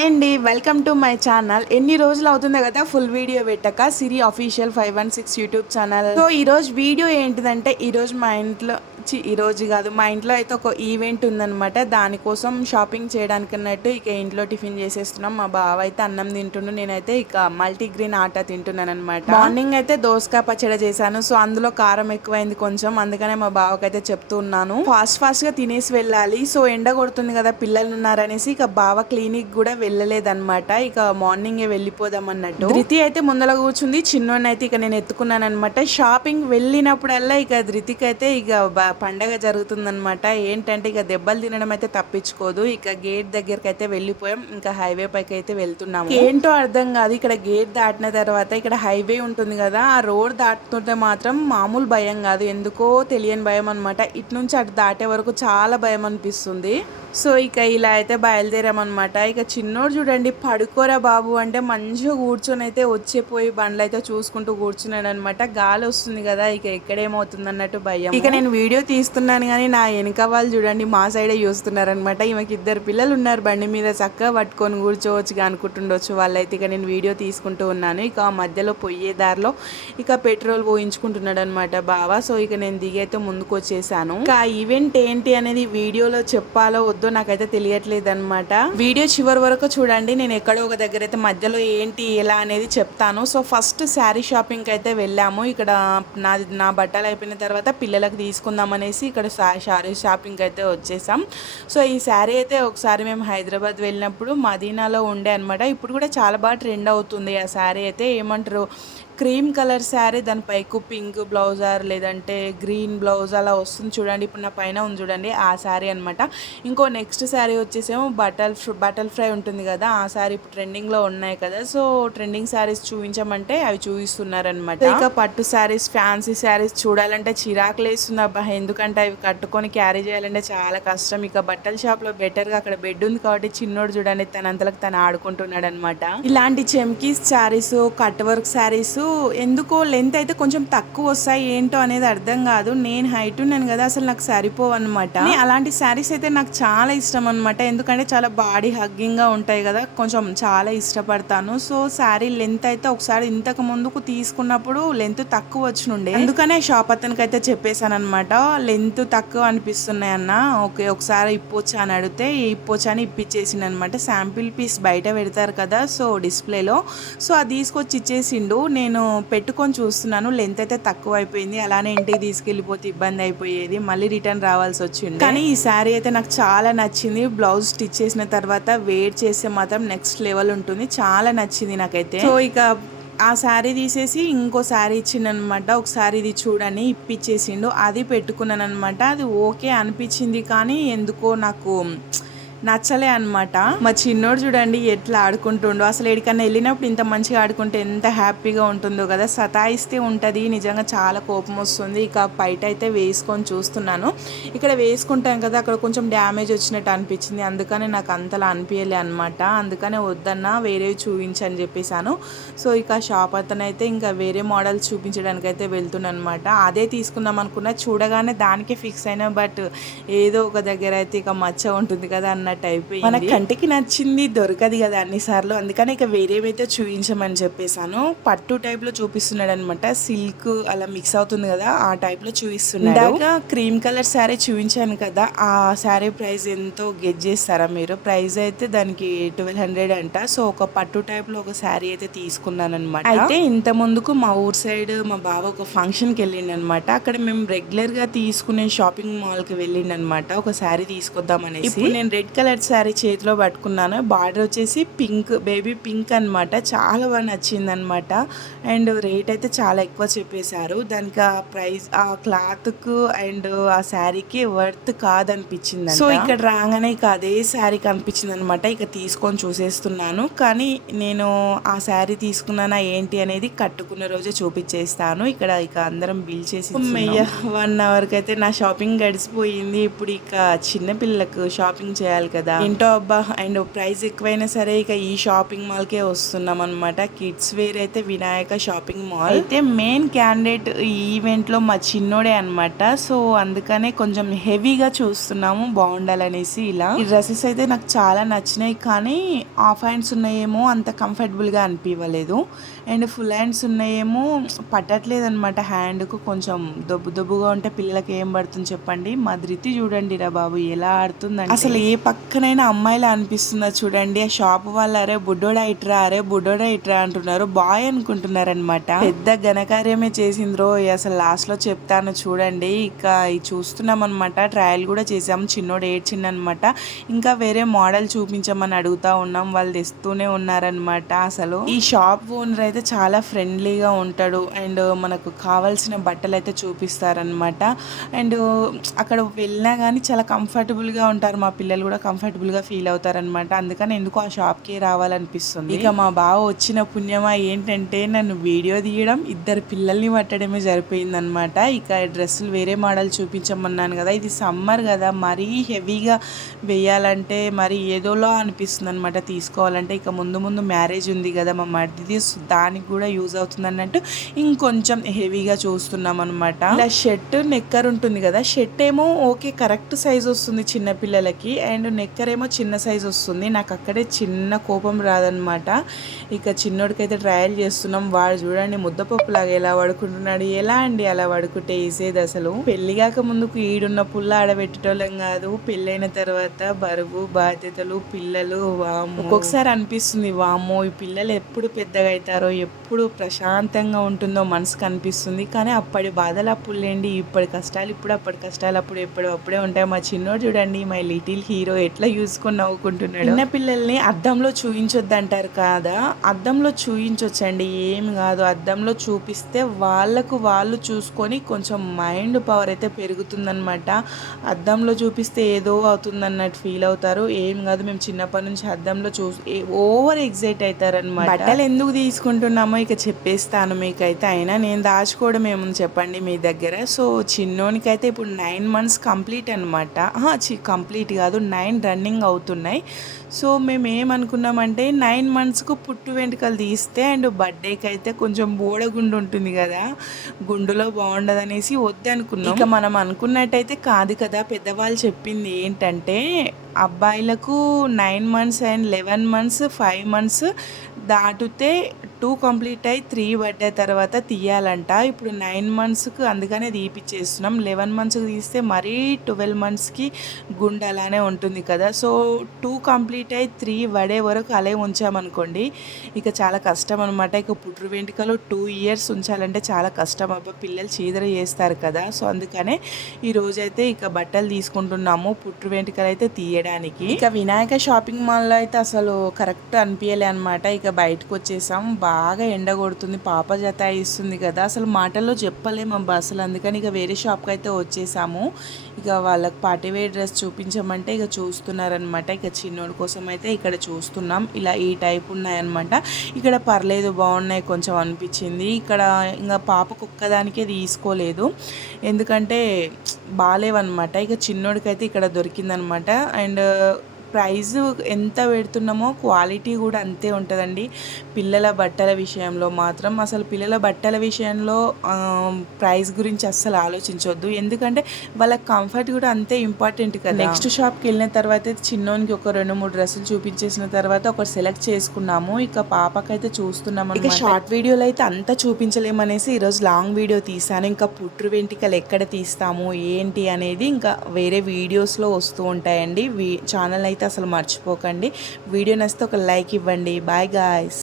Hi అండి, welcome to my channel. ఎన్ని రోజులు అవుతుందో కదా ఫుల్ వీడియో పెట్టక సిరి అఫీషియల్ 516 యూట్యూబ్ ఛానల్. సో ఈరోజు వీడియో ఏంటిదంటే, ఈరోజు మా ఇంట్లో ఈరోజు కాదు, మా ఇంట్లో అయితే ఒక ఈవెంట్ ఉందనమాట. దానికోసం షాపింగ్ చేయడానికి అన్నట్టు ఇక ఇంట్లో టిఫిన్ చేసేస్తున్నాం. మా బావ అయితే అన్నం తింటుండు, నేనైతే ఇక మల్టీగ్రెయిన్ ఆటా తింటున్నాను అనమాట. మార్నింగ్ అయితే దోసకాయ పచ్చడి చేశాను. సో అందులో కారం ఎక్కువైంది కొంచెం, అందుకనే మా బావకైతే చెప్తూ ఉన్నాను ఫాస్ట్ గా తినేసి వెళ్ళాలి. సో ఎండ కొడుతుంది కదా, పిల్లలు ఉన్నారనేసి ఇక బావ క్లినిక్ కూడా వెళ్ళలేదన్నమాట. ఇక మార్నింగే వెళ్ళిపోదాం అన్నట్టు. ధృతి అయితే ముందర కూర్చుంది, చిన్నోడిని అయితే ఇక నేను ఎత్తుకున్నాను అనమాట. షాపింగ్ వెళ్ళినప్పుడల్లా ఇక ధృతికి అయితే ఇక పండగ జరుగుతుందనమాట. ఏంటంటే ఇక దెబ్బలు తినడం అయితే తప్పించుకోదు. ఇక గేట్ దగ్గరికి అయితే వెళ్ళిపోయాం, ఇంకా హైవే పైకి అయితే వెళ్తున్నాము. ఏంటో అర్థం కాదు, ఇక్కడ గేట్ దాటిన తర్వాత ఇక్కడ హైవే ఉంటుంది కదా, ఆ రోడ్ దాటుతుంటే మాత్రం మామూలు భయం కాదు, ఎందుకో తెలియని భయం అనమాట. ఇటు నుంచి అటు దాటే వరకు చాలా భయం అనిపిస్తుంది. సో ఇక ఇలా అయితే బయలుదేరామన్నమాట. ఇక చిన్నోడు చూడండి, పడుకోరా బాబు అంటే మంచిగా కూర్చొని అయితే వచ్చేపోయి బండ్లు అయితే చూసుకుంటూ కూర్చున్నాడు అనమాట. గాలి వస్తుంది కదా, ఇక ఎక్కడేమవుతుంది అన్నట్టు భయం. ఇక నేను వీడియో తీస్తున్నాను కానీ నా వెనక వాళ్ళు చూడండి మా సైడే చూస్తున్నారనమాట. ఈమెకి 2 పిల్లలు ఉన్నారు, బండి మీద చక్కగా పట్టుకొని కూర్చోవచ్చు అనుకుంటుండొచ్చు వాళ్ళైతే. ఇక నేను వీడియో తీసుకుంటూ ఉన్నాను. ఇక మధ్యలో పోయే దారిలో ఇక పెట్రోల్ పోయించుకుంటున్నాడు అనమాట బావ. సో ఇక నేను దిగి అయితే ముందుకు వచ్చేసాను. ఇక ఆ ఈవెంట్ ఏంటి అనేది వీడియోలో చెప్పాలో నాకైతే తెలియట్లేదు అనమాట. వీడియో చివరి వరకు చూడండి, నేను ఎక్కడో ఒక దగ్గర అయితే మధ్యలో ఏంటి ఎలా అనేది చెప్తాను. సో ఫస్ట్ శారీ షాపింగ్ అయితే వెళ్ళాము. ఇక్కడ నా బట్టలు అయిపోయిన తర్వాత పిల్లలకు తీసుకుందాం అనేసి ఇక్కడ శారీ షాపింగ్ అయితే వచ్చేసాం. సో ఈ శారీ అయితే ఒకసారి మేము హైదరాబాద్ వెళ్ళినప్పుడు మదీనాలో ఉండే అనమాట. ఇప్పుడు కూడా చాలా బాగా ట్రెండ్ అవుతుంది ఆ శారీ అయితే. ఏమంటారు, క్రీమ్ కలర్ శారీ, దానిపైకు పింక్ బ్లౌజర్ లేదంటే గ్రీన్ బ్లౌజ్ అలా వస్తుంది చూడండి. ఇప్పుడు నా పైన ఉంది చూడండి, ఆ శారీ అనమాట. ఇంకో నెక్స్ట్ శారీ వచ్చేసేమో బటల్ ఫ్రై ఉంటుంది కదా, ఆ శారీ ఇప్పుడు ట్రెండింగ్లో ఉన్నాయి కదా. సో ట్రెండింగ్ శారీస్ చూపించమంటే అవి చూపిస్తున్నారనమాట. ఇక పట్టు శారీస్, ఫ్యాన్సీ శారీస్ చూడాలంటే చిరాకులు వేస్తుంది అబ్బా, ఎందుకంటే అవి కట్టుకొని క్యారీ చేయాలంటే చాలా కష్టం. ఇక బట్టల షాప్లో బెటర్గా అక్కడ బెడ్ ఉంది కాబట్టి చిన్నోడు చూడండి తనంతలకు తను ఆడుకుంటున్నాడు అనమాట. ఇలాంటి చెమ్కీస్ శారీస్, కట్ వర్క్ శారీస్ ఎందుకో లెంత్ అయితే కొంచెం తక్కువ వస్తాయి, ఏంటో అనేది అర్థం కాదు. నేను హైట్ ఉన్నాను కదా, అసలు నాకు సరిపోవు అనమాట. అలాంటి శారీస్ అయితే నాకు చాలా ఇష్టం అనమాట, ఎందుకంటే చాలా బాడీ హగ్గింగ్ గా ఉంటాయి కదా, కొంచెం చాలా ఇష్టపడతాను. సో శారీ లెంత్ అయితే ఒకసారి ఇంతకు ముందుకు తీసుకున్నప్పుడు లెంత్ తక్కువ వచ్చినుండే, అందుకనే షాప్ అతనికి అయితే చెప్పేశాను అనమాట, లెంత్ తక్కువ అనిపిస్తున్నాయి అన్న, ఓకే ఒకసారి ఇప్పొచ్చా అని అడిగితే ఇప్పొచ్చా అని ఇప్పించేసిండు అనమాట. శాంపిల్ పీస్ బయట పెడతారు కదా, సో డిస్ప్లేలో, సో అది తీసుకొచ్చి ఇచ్చేసిండు. నేను పెట్టుకొని చూస్తున్నాను, లెంత్ అయితే తక్కువ అయిపోయింది, అలానే ఇంటికి తీసుకెళ్ళిపోతే ఇబ్బంది అయిపోయేది, మళ్ళీ రిటర్న్ రావాల్సి వచ్చింది. కానీ ఈ శారీ అయితే నాకు చాలా నచ్చింది. బ్లౌజ్ స్టిచ్ చేసిన తర్వాత వేర్ చేస్తే మాత్రం నెక్స్ట్ లెవెల్ ఉంటుంది, చాలా నచ్చింది నాకైతే. సో ఇక ఆ శారీ తీసేసి ఇంకో శారీ ఇచ్చిండనమాట, ఒకసారి ఇది చూడని ఇప్పించేసిండు, అది పెట్టుకున్నాను అనమాట. అది ఓకే అనిపించింది కానీ ఎందుకో నాకు నచ్చలే అనమాట. మా చిన్నోడు చూడండి ఎట్లా ఆడుకుంటుండో, అసలు ఎక్కడికన్నా వెళ్ళినప్పుడు ఇంత మంచిగా ఆడుకుంటే ఎంత హ్యాపీగా ఉంటుందో కదా. సతాయిస్తే ఉంటుంది, నిజంగా చాలా కోపం వస్తుంది. ఇక బయట అయితే వేసుకొని చూస్తున్నాను, ఇక్కడ వేసుకుంటాం కదా అక్కడ కొంచెం డ్యామేజ్ వచ్చినట్టు అనిపించింది, అందుకనే నాకు అంతలా అనిపించలే అనమాట. అందుకనే వద్దన్నా వేరేవి చూపించని చెప్పేశాను. సో ఇక షాప్ అతను అయితే ఇంకా వేరే మోడల్స్ చూపించడానికి అయితే వెళ్తున్నాను అనమాట. అదే తీసుకుందాం అనుకున్నా, చూడగానే దానికే ఫిక్స్ అయినా, బట్ ఏదో ఒక దగ్గర అయితే ఇక మచ్చ ఉంటుంది కదా అన్నట్టు అయిపోయింది. మన కంటికి నచ్చింది దొరకదు కదా అన్నిసార్లు, అందుకని ఇక వేరేవైతే చూపించమని చెప్పేశాను. పట్టు టైప్ లో చూపిస్తున్నాడు అనమాట, సిల్క్ అలా మిక్స్ అవుతుంది కదా ఆ టైప్ లో చూపిస్తున్నాడు. క్రీమ్ కలర్ శారీ చూపించాను కదా, ఆ శారీ ప్రైస్ ఎంతో గెట్ చేస్తారా మీరు? ప్రైస్ అయితే దానికి 1200 అంట. సో ఒక పట్టు టైప్ లో ఒక శారీ అయితే తీసుకున్నాను అనమాట. అయితే ఇంత ముందుకు మా ఊరు సైడ్ మా బావ ఒక ఫంక్షన్ కి వెళ్ళిండు అనమాట. అక్కడ మేము రెగ్యులర్ గా తీసుకునే షాపింగ్ మాల్ కి వెళ్ళిండు అనమాట, ఒక శారీ తీసుకొద్దాం అనేసి. ఇప్పుడు నేను రెడ్ కలర్ శారీ చేతిలో పట్టుకున్నాను, బార్డర్ వచ్చేసి పింక్, బేబీ పింక్ అనమాట. చాలా బాగా నచ్చింది అనమాట. అండ్ రేట్ అయితే చాలా ఎక్కువ చెప్పేశారు, దానికి ఆ ప్రైస్ ఆ క్లాత్ కు అండ్ ఆ శారీకి వర్త్ కాదనిపించింది. సో ఇక్కడ రాగానే ఇక అదే శారీ కనిపించింది అనమాట. ఇక తీసుకొని చూసేస్తున్నాను, కానీ నేను ఆ శారీ తీసుకున్నానా ఏంటి అనేది కట్టుకున్న రోజే చూపించేస్తాను. ఇక్కడ ఇక అందరం బిల్ చేసి 1 అవర్ కి అయితే నా షాపింగ్ గడిచిపోయింది. ఇప్పుడు ఇక చిన్నపిల్లలకు షాపింగ్ చేయాలి కదా. ఏంటో అబ్బా, అండ్ ప్రైస్ ఎక్కువైనా సరే ఇక ఈ షాపింగ్ మాల్కే వస్తున్నాం అనమాట. కిడ్స్ వేర్ అయితే వినాయక షాపింగ్ మాల్. అయితే మెయిన్ క్యాండిడేట్ ఈ ఈవెంట్లో మా చిన్నోడే అనమాట. సో అందుకనే కొంచెం హెవీగా చూస్తున్నాము బాగుండాలనేసి. ఇలా ఈ డ్రెస్సెస్ అయితే నాకు చాలా నచ్చినాయి, కానీ హాఫ్ హ్యాండ్స్ ఉన్నాయేమో అంత కంఫర్టబుల్గా అనిపించలేదు, అండ్ ఫుల్ హ్యాండ్స్ ఉన్నాయేమో పట్టట్లేదు అనమాట. హ్యాండ్కు కొంచెం దొబ్బుగా ఉంటే పిల్లలకి ఏం పడుతుంది చెప్పండి. మా ధృతి చూడండి రా బాబు ఎలా ఆడుతుందండి. అసలు ఏ పక్కనైనా అమ్మాయిలా అనిపిస్తుందా చూడండి. ఆ షాప్ వాళ్ళు అరే బుడ్డోడా ఇట్రా అంటున్నారు, బాయ్ అనుకుంటున్నారు అనమాట. పెద్ద ఘనకార్యమే చేసిండ్రో. అసలు లాస్ట్ లో చెప్తాను చూడండి. ఇక చూస్తున్నాం అనమాట. ట్రయల్ కూడా చేసాము. చిన్నోడు ఏడ్చిండనమాట. ఇంకా వేరే మోడల్ చూపించమని అడుగుతా ఉన్నాం, వాళ్ళు తెస్తూనే ఉన్నారనమాట. అసలు ఈ షాప్ ఓనర్ అయితే చాలా ఫ్రెండ్లీగా ఉంటాడు, అండ్ మనకు కావాల్సిన బట్టలు అయితే చూపిస్తారనమాట. అండ్ అక్కడ వెళ్ళినా కానీ చాలా కంఫర్టబుల్గా ఉంటారు. మా పిల్లలు కూడా కంఫర్టబుల్గా ఫీల్ అవుతారనమాట. అందుకని ఎందుకు ఆ షాప్కి రావాలనిపిస్తుంది. ఇక మా బావ వచ్చిన పుణ్యమా ఏంటంటే నన్ను వీడియో తీయడం, ఇద్దరు పిల్లల్ని పట్టడమే సరిపోయిందనమాట. ఇక డ్రెస్సులు వేరే మోడల్ చూపించమన్నాను కదా, ఇది సమ్మర్ కదా, మరీ హెవీగా వేయాలంటే మరి ఏదోలా అనిపిస్తుంది అనమాట తీసుకోవాలంటే. ఇక ముందు మ్యారేజ్ ఉంది కదా మా మరిది, దానికి కూడా యూజ్ అవుతుంది అన్నట్టు ఇంకొంచెం హెవీగా చూస్తున్నాం అనమాట. ఇలా షర్ట్ నెక్కర్ ఉంటుంది కదా, షర్ట్ ఏమో ఓకే కరెక్ట్ సైజ్ వస్తుంది చిన్నపిల్లలకి, అండ్ నెక్కర్ ఏమో చిన్న సైజ్ వస్తుంది. నాకు అక్కడే చిన్న కోపం రాదనమాట. ఇక చిన్నోడికైతే ట్రయల్ చేస్తున్నాం. వాడు చూడండి ముద్దపప్పులాగా ఎలా పడుకుంటున్నాడు. ఎలా అండి అలా పడుకుంటే వేసేది. అసలు పెళ్లి కాక ముందుకు ఈడున్న పుల్ల ఆడబెట్టేటోళ్ళం కాదు, పెళ్ళైన తర్వాత బరువు బాధ్యతలు పిల్లలు వామ్మో. ఒక్కొక్కసారి అనిపిస్తుంది వామ్మో ఈ పిల్లలు ఎప్పుడు పెద్దగా అవుతారో, ఎప్పుడు ప్రశాంతంగా ఉంటుందో మనసుకు అనిపిస్తుంది. కానీ అప్పటి బాధలు అప్పుడులేండి, ఇప్పటి కష్టాలు ఇప్పుడు, అప్పటి కష్టాలు అప్పుడే ఉంటాయి. మా చిన్నోడు చూడండి మై లిటిల్ హీరో ఎట్లా చూసుకొని నవ్వుకుంటున్నాడు. చిన్న పిల్లల్ని అద్దంలో చూయించొద్దు అంటారు కదా, అద్దంలో చూయించొచ్చండి, ఏం కాదు. అద్దంలో చూపిస్తే వాళ్ళు చూసుకొని కొంచెం మైండ్ పవర్ అయితే పెరుగుతుందనమాట. అద్దంలో చూపిస్తే ఏదో అవుతుందన్నట్టు ఫీల్ అవుతారు. ఏం కాదు, మేము చిన్నప్పటి నుంచి అద్దంలో ఓవర్ ఎగ్జైట్ అవుతారనమాట. బట్టలు ఎందుకు తీసుకుంటున్నామో ఇక చెప్పేస్తాను మీకైతే. అయినా నేను దాచుకోవడం ఏముంది చెప్పండి మీ దగ్గర. సో చిన్నోనికైతే ఇప్పుడు 9 months కంప్లీట్ అనమాట. కంప్లీట్ కాదు, 9 రన్నింగ్ అవుతున్నాయి. సో మేము ఏమనుకున్నామంటే 9 monthsకు పుట్టు వెంట్రుకలు తీస్తే అండ్ బర్త్డేకి అయితే కొంచెం బోడగుండు ఉంటుంది కదా, గుండులో బాగుండదనేసి వద్దనుకున్నాం. ఇక మనం అనుకున్నట్టయితే కాదు కదా. పెద్దవాళ్ళు చెప్పింది ఏంటంటే అబ్బాయిలకు 9 months అండ్ 11 months 5 months దాటితే 2 కంప్లీట్ అయ్యి 3 పడ్డ తర్వాత తీయాలంట. ఇప్పుడు 9 monthsకు అందుకనే తీపిచ్చేస్తున్నాం. 11 monthsకి తీస్తే మరీ 12 monthsకి గుండె అలానే ఉంటుంది కదా. సో 2 కంప్లీట్ అయ్యి 3 పడే వరకు అలా ఉంచామనుకోండి ఇక చాలా కష్టం అనమాట. ఇక పుట్టు వెంట్రుకలు 2 years ఉంచాలంటే చాలా కష్టం. అబ్బా పిల్లలు చీదర చేస్తారు కదా. సో అందుకనే ఈరోజైతే ఇక బట్టలు తీసుకుంటున్నాము పుట్టు వెంట్రుకలు అయితే తీయడానికి. ఇక వినాయక షాపింగ్ మాల్లో అయితే అసలు కరెక్ట్ అనిపించలే అనమాట. ఇక బయటకు వచ్చేసాం. బాగా ఎండ కొడుతుంది, పాప జతాయిస్తుంది కదా, అసలు మాటల్లో చెప్పలేము అబ్బా అసలు. అందుకని ఇక వేరే షాప్కి అయితే వచ్చేసాము. ఇక వాళ్ళకి పార్టీవేర్ డ్రెస్ చూపించమంటే ఇక చూస్తున్నారనమాట. ఇక చిన్నోడి కోసం అయితే ఇక్కడ చూస్తున్నాం. ఇలా ఈ టైప్ ఉన్నాయన్నమాట. ఇక్కడ పర్లేదు బాగున్నాయి కొంచెం అనిపించింది. ఇక్కడ ఇంకా పాపకు ఒక్కదానికే తీసుకోలేదు, ఎందుకంటే బాగాలేవన్నమాట. ఇక చిన్నోడికైతే ఇక్కడ దొరికిందనమాట. అండ్ ప్రైస్ ఎంత పెడుతున్నామో క్వాలిటీ కూడా అంతే ఉంటుందండి. పిల్లల బట్టల విషయంలో మాత్రం అసలు పిల్లల బట్టల విషయంలో ప్రైస్ గురించి అస్సలు ఆలోచించవద్దు, ఎందుకంటే వాళ్ళ కంఫర్ట్ కూడా అంతే ఇంపార్టెంట్ కదా. నెక్స్ట్ షాప్కి వెళ్ళిన తర్వాత చిన్నోనికి ఒక 2-3 డ్రెస్సులు చూపించేసిన తర్వాత ఒకటి సెలెక్ట్ చేసుకున్నాము. ఇక పాపకైతే చూస్తున్నాము. ఇక షార్ట్ వీడియోలో అయితే అంతా చూపించలేమనేసి ఈరోజు లాంగ్ వీడియో తీసాను. ఇంకా పుట్టు వెంట్రుకలు ఎక్కడ తీస్తాము ఏంటి అనేది ఇంకా వేరే వీడియోస్లో వస్తూ ఉంటాయండి. ఛానల్ అయితే అసలు మర్చిపోకండి. వీడియో నచ్చితే ఒక లైక్ ఇవ్వండి. Bye guys.